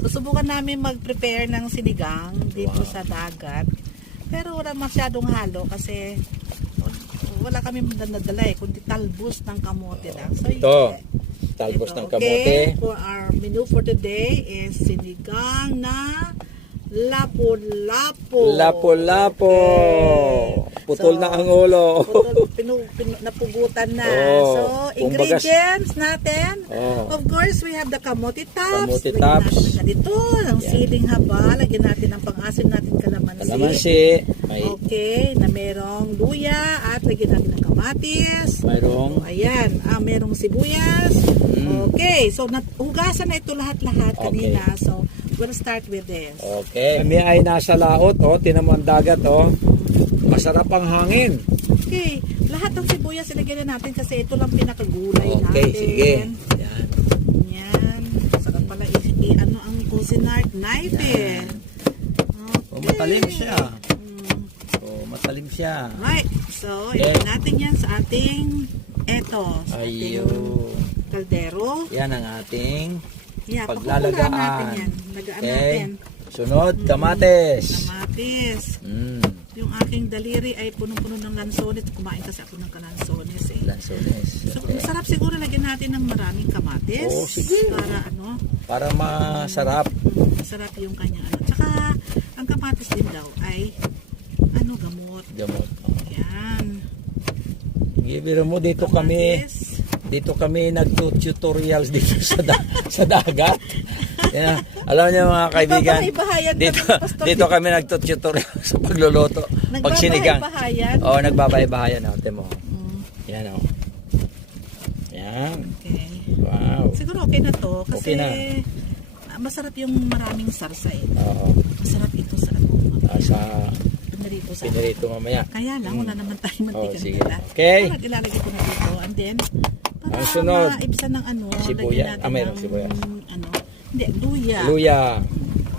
Susubukan namin mag-prepare ng sinigang dito sa dagat. Pero wala masyadong halo kasi wala kami nadala kundi talbos ng kamote lang. So, Ito, talbos ng kamote. Okay, for our menu for today is sinigang na lapu-lapu. Lapu-lapu. Okay. Putol na ang ulo. Napugutan na. Oh, So, kumbaga, ingredients natin. Oh. Of course, we have the kamote tops. Kamote Lagyan tops. natin ng ganito, ng Yan. siling haba. Lagyan natin ng pang-asim natin kalamansi. Kalamansi. May, Okay, na merong luya at lagyan natin ng kamatis. mayroong So, ayan, merong sibuyas. Okay, so hugasan na ito lahat-lahat kanina. So, we'll start with this. Okay. Kami ay nasa laot, tinan mo ang dagat, Masarap ang hangin. Okay, lahat ng sibuyas ilagyan na natin kasi ito lang pinakagulay natin. Okay, sige. Yan. Yan. Sarap pala ano ang cuisinart knife eh. Okay. Matalim siya. Matalim siya. Right. So, ilagay natin yan sa ating sa ating kaldero. Yan ang ating Yeah, paglalagaan. natin yan. Lagaan natin. Sunod, kamates. Kamatis. Yung aking daliri ay punong-puno ng lansones. Kumain kasi ako ng lansones eh. Lansones. So, masarap siguro lagyan natin ng maraming kamatis. Sige. Para Para masarap. masarap yung kanyang Tsaka, ang kamatis din daw ay gamot. Gamot. Yan. Gibiro mo, dito kami nagtutorials dito sa dagat. Yan. Alam niyo mga kaibigan, dito kami nagtutorial sa pagluluto. Pag sinigang. Nagbabahay-bahayan. Ate mo. Yan Yan. Okay. Wow. Siguro okay na to kasi Okay na. Masarap yung maraming sarsa eh. Oo. Masarap ito sa Sa pinirito mamaya. Kaya lang, wala naman tayong mantika sige. nila. Okay. Kaya ilalagay ko na dito. And then, para ang sunod, maibsan ng sibuyas. lagyan natin Mayroong ng, sibuyas. Hindi, luya. Luya.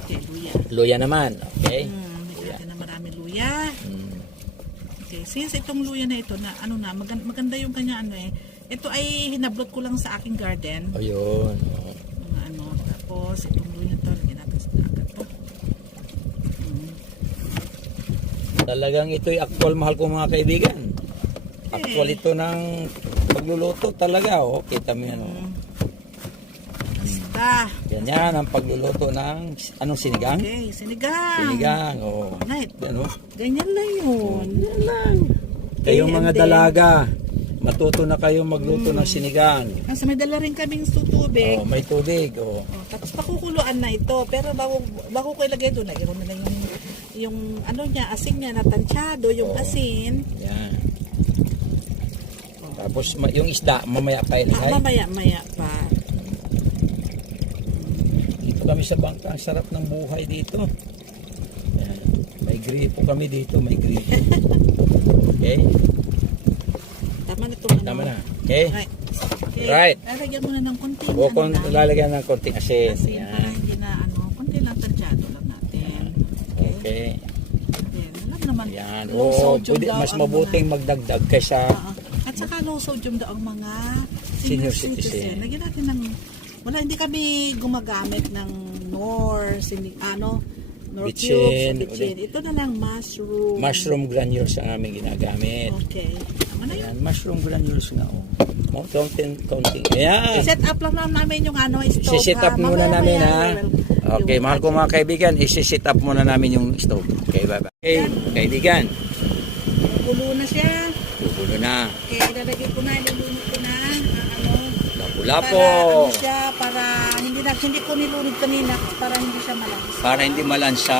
Okay, luya. Luya naman. Okay. Lagyan natin ng maraming luya. Okay, since itong luya na ito, na maganda yung kanya ito ay hinablot ko lang sa aking garden. Ayun. Tapos itong luya to, lagyan natin sa dagat to. Talagang ito'y actual, mahal ko mga kaibigan. Actual ito ng pagluluto talaga. Kita mo yan. Basta. Ganyan ang pagluluto ng anong sinigang? Okay, sinigang. Sinigang. Right. Ganyan lang yun. Ganyan lang. Kayong mga dalaga, matuto na kayong magluto ng sinigang. Kasi may dala rin kaming tubig. May tubig. Tapos pakukuluan na ito. Pero bago ko ilagay doon, lagyan ko na lang yung asin niya na tansyado, yung asin. Yan. Tapos yung isda, mamaya pa ilagay. Mamaya pa. Dito kami sa bangka, ang sarap ng buhay dito. Yan. May gripo kami dito, may gripo. Okay? Tama na ito. Tama na. Okay? Right. Lalagyan mo na ng konting lalagyan ng konting asin. Asin para hindi na konti lang tansyado lang natin. Okay. Alam naman. Yan. Pwede, mas mabuting magdagdag kaysa at saka low sodium daw ang mga senior citizen. Lagyan natin ng hindi kami gumagamit ng nor Bitchin. cubes. Ito na lang mushroom. Mushroom granules ang aming ginagamit. Okay. Tama na yun. Ayan, mushroom granules nga. Counting. Ayan. I-set up lang namin yung stove. I-set up muna namin Okay, mahal ko mga kaibigan, i-set up muna namin yung stove. Okay, bye-bye. Okay, kaibigan. Gulo na siya. Gulo na. Okay, ilalagay ko na, ilulunod ko na. Lapu-lapo. Para hindi ko nilunod kanina para hindi siya malansa. Para hindi malansa.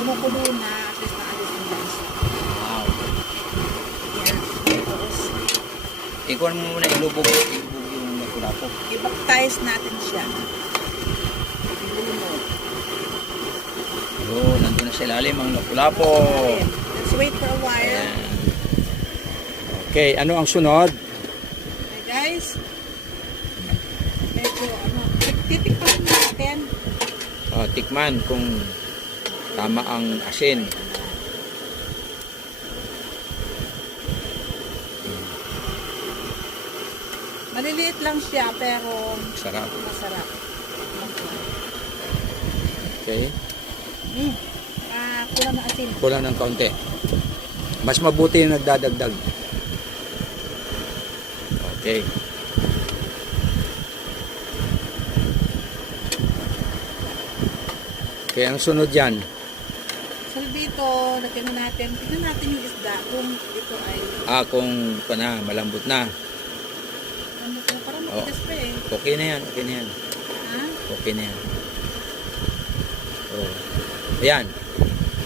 Kumukulo na, at least maalis yung lansa. Wow. Yan. Tapos, Ikaw mo muna ilubog yung lapu-lapo. i-baptize natin siya. Ilunod. Nandun na sa ilalim ang lapu-lapo. Let's wait for a while. Ayan. Okay, ano ang sunod? Okay guys. Medyo titikpan natin. Tikman kung tama ang asin. Maliliit lang siya pero Sarap. masarap. Okay. Kulang na asin. Kulang ng kaunti. Mas mabuti yung nagdadagdag. Okay. Okay, ang sunod yan. Salvito, lagyan na natin. Tignan natin yung isda kung ito ay Kung malambot na. ano ko na parang matigas pa eh. Okay na yan, okay na yan. Ha? Okay na yan. Oh. Ayan.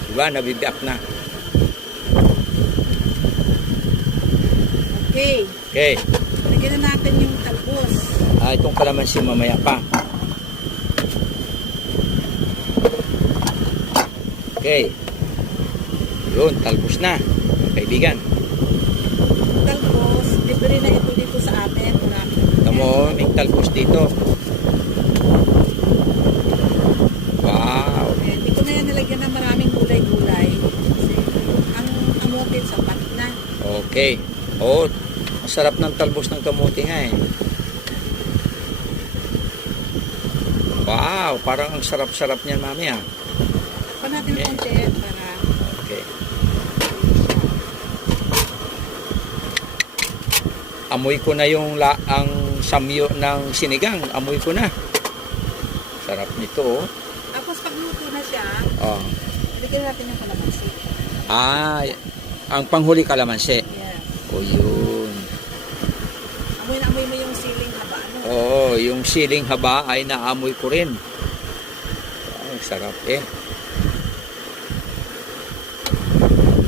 Diba, nabibiak na. Okay. Okay. Lagyan na natin yung talbos. Itong kalamansi mamaya pa. Okay. Yun, talbos na. Kaibigan. Talbos, libre na ito dito sa amin. Tamo, may talbos dito. Wow. Hindi ko na yan nalagyan ng maraming gulay-gulay. Kasi ang kamutin sapat na. Okay. Oh, masarap ng talbos ng kamuti nga eh. Wow, parang ang sarap-sarap niyan, mami ah. Pa natin konti para Okay. Amoy ko na yung ang samyo ng sinigang. Amoy ko na. Sarap nito oh. tapos pagluto na siya, Oh. lagyan natin yung kalamansi. Ang panghuli kalamansi. Yes. O yun. Amoy na amoy mo yung siling haba. Ano? Oo, yung siling haba ay naamoy ko rin. Ay, sarap eh.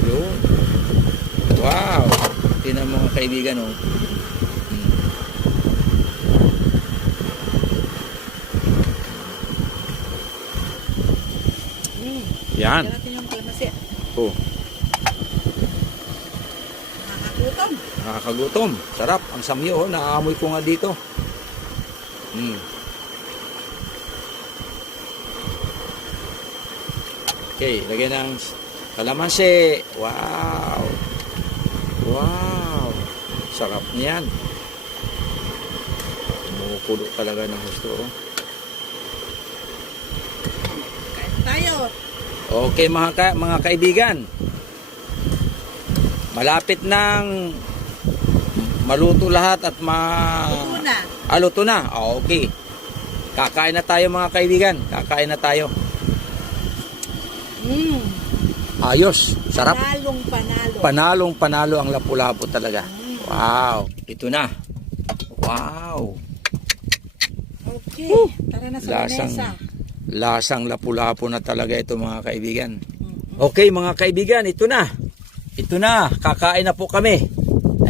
Yun. Wow. Tingnan mga kaibigan oh. Yan. Lagyan natin yung kalamansi. Oh, Nakakagutom. nakakagutom. Sarap. Ang samyo oh, naaamoy ko nga dito. Okay, lagyan ng kalamansi. Wow. Wow. Sarap niyan. Kumukulo talaga ng gusto. Oh. Kain tayo. Okay mga kaibigan. Malapit nang maluto lahat at Luto na. Luto na. Okay. Kakain na tayo mga kaibigan. Kakain na tayo. Ayos. Sarap. Panalong panalo. Panalong panalo ang lapu-lapu talaga. Wow. Ito na. Wow. Okay. Tara na sa lamesa. Lasang lapu-lapu na talaga ito mga kaibigan. Okay mga kaibigan, ito na. Ito na, kakain na po kami.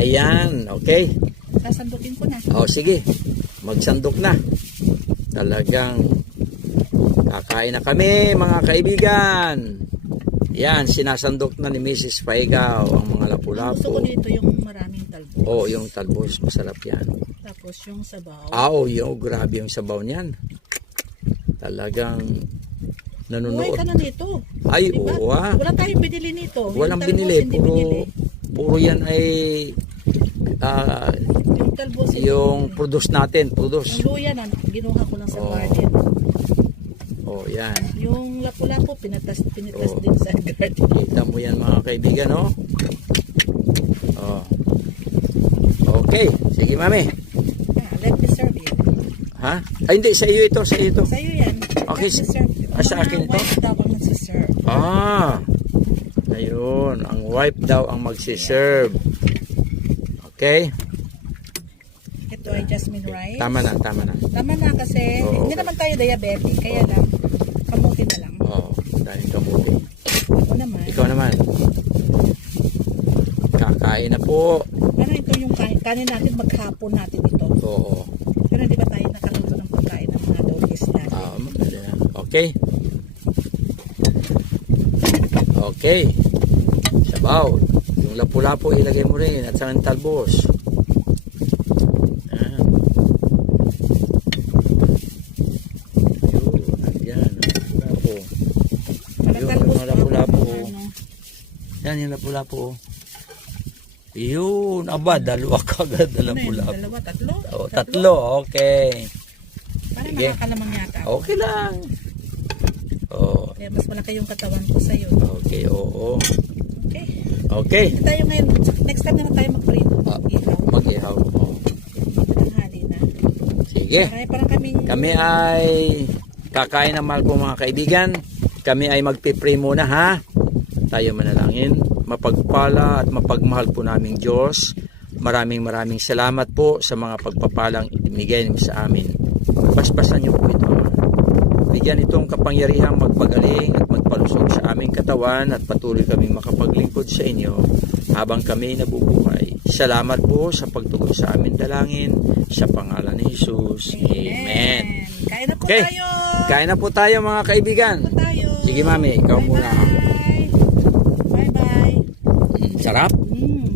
Ayan, okay. Sasandukin ko na. Sige, magsandok na. Talagang kakain na kami mga kaibigan. Yan, sinasandok na ni Mrs. Paigaw ang mga Ang lapu-lapu. gusto ko dito yung maraming talbos. Yung talbos, masarap yan. Tapos yung sabaw. Grabe yung sabaw niyan. Talagang Buhay nanonood. ka na nito. Ay, Diba? oo ah. Wala tayong binili nito. Walang Yung talbos, binili. hindi binili. Puro yan ay Yung talbos, hindi yung binili. produce natin. Yung Produce. luya na, ginuha ko lang sa Oo. garden. Yan. Yung lapu-lapu, pinitas Oo. din sa garden. Kita mo yan mga kaibigan, oh. Okay. Sige, mami. Let me serve you. Ha? Ay, hindi. Sa iyo ito. Sa iyo ito. Sa'yo yan. Okay, Let me serve you. sa akin ito? Mga wife daw ang nagsiserve. Ayun. Ang wife daw ang magsiserve. Okay. Ito ay jasmine rice. Tama na, tama na. Tama na kasi Oo, hindi okay. naman tayo diabetic. Kaya lang, kamuti na lang. Dahil kamuti. Ako naman. Ikaw naman. Kakain na po. Pero ito yung kanin natin, maghapon natin ito. Oo. Pero hindi ba tayo nakaluto ng pagkain ng mga doggies natin? Maganda na. Okay. Okay. Sabaw. Yung lapu-lapu ilagay mo rin at saka ng talbos. Ayan. Lapu. Para Yun, talbos mga lapu-lapu. pa, ano. Yan yung lapu-lapu. Yun. Dalawa kagad na Ano yun? lapu-lapu. Dalawa, tatlo? Tatlo. Okay. Parang Sige. nakakalamang yata. Okay lang. Oh, Kaya mas malaki yung katawan ko sa'yo. okay, oo. Okay. Okay. Ito tayo ngayon. Next time na tayo mag-prito. Ihaw. Mag-ihaw. Oh. Tanghali na. Sige. Parang kaming... Kami ay kakain ng mahal po mga kaibigan. Kami ay magpipray muna ha. Tayo manalangin. Mapagpala at mapagmahal po naming Diyos. Maraming salamat po sa mga pagpapalang ibigay niyo sa amin. Basbasan niyo po ito. Bigyan itong kapangyarihang magpagaling at magpalusog sa aming katawan at patuloy kaming makapaglingkod sa inyo habang kami nabubuhay. Salamat po sa pagtugon sa aming dalangin sa pangalan ni Jesus. Amen. Kain na po Okay. tayo. Kain na po tayo mga kaibigan. Kain na po tayo. Sige mami, ikaw muna. Bye-bye. Bye-bye. Sarap.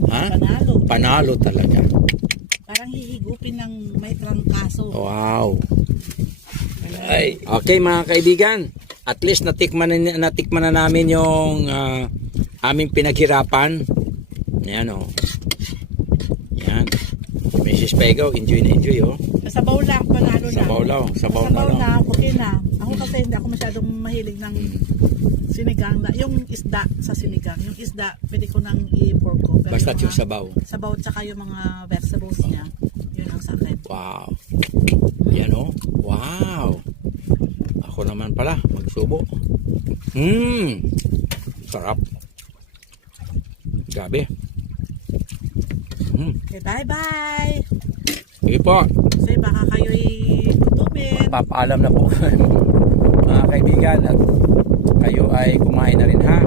Ha? Panalo. Panalo talaga. Parang hihigupin ng may trangkaso. Wow. Ay, okay mga kaibigan. At least natikman na namin yung aming pinaghirapan. Yan o. Yan. Mrs. Pego, enjoy na enjoy oh. Sabaw lang, panalo na. Sabaw lang. Sabaw na lang. na, okay na. Ako kasi hindi ako masyadong mahilig ng sinigang na. Yung isda sa sinigang. Yung isda, pwede ko nang i-pork ko. Pero Basta yung yung sabaw. sabaw tsaka yung mga vegetables niya. Yun ang sakit. Wow. Yan oh. Wow. Ako naman pala, magsubo. Sarap. Gabi. Okay, bye-bye. Sige po. Kasi baka kayo'y gutumin. Papaalam na po mga kaibigan at kayo ay kumain na rin ha.